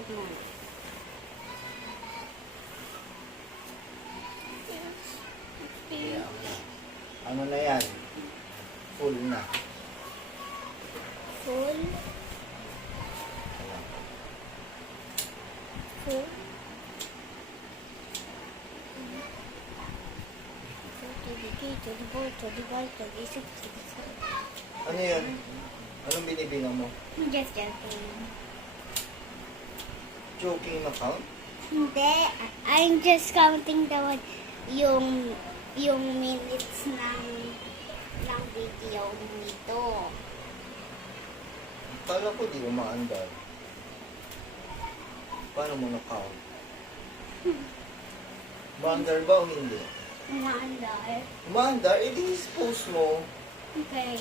Huwag mo. Yeah. Ano na yan? Full na. Full. Full. 24, 25, 26, 27. Ano yan? Anong binibilang mo? Just joking. Joking account? Hindi. I'm just counting the one, yung minutes ng video nito. Kala ko di umaandar. Paano mo na-count? Umaandar ba o hindi? Umaandar. Umaandar? Eh di post mo. Okay.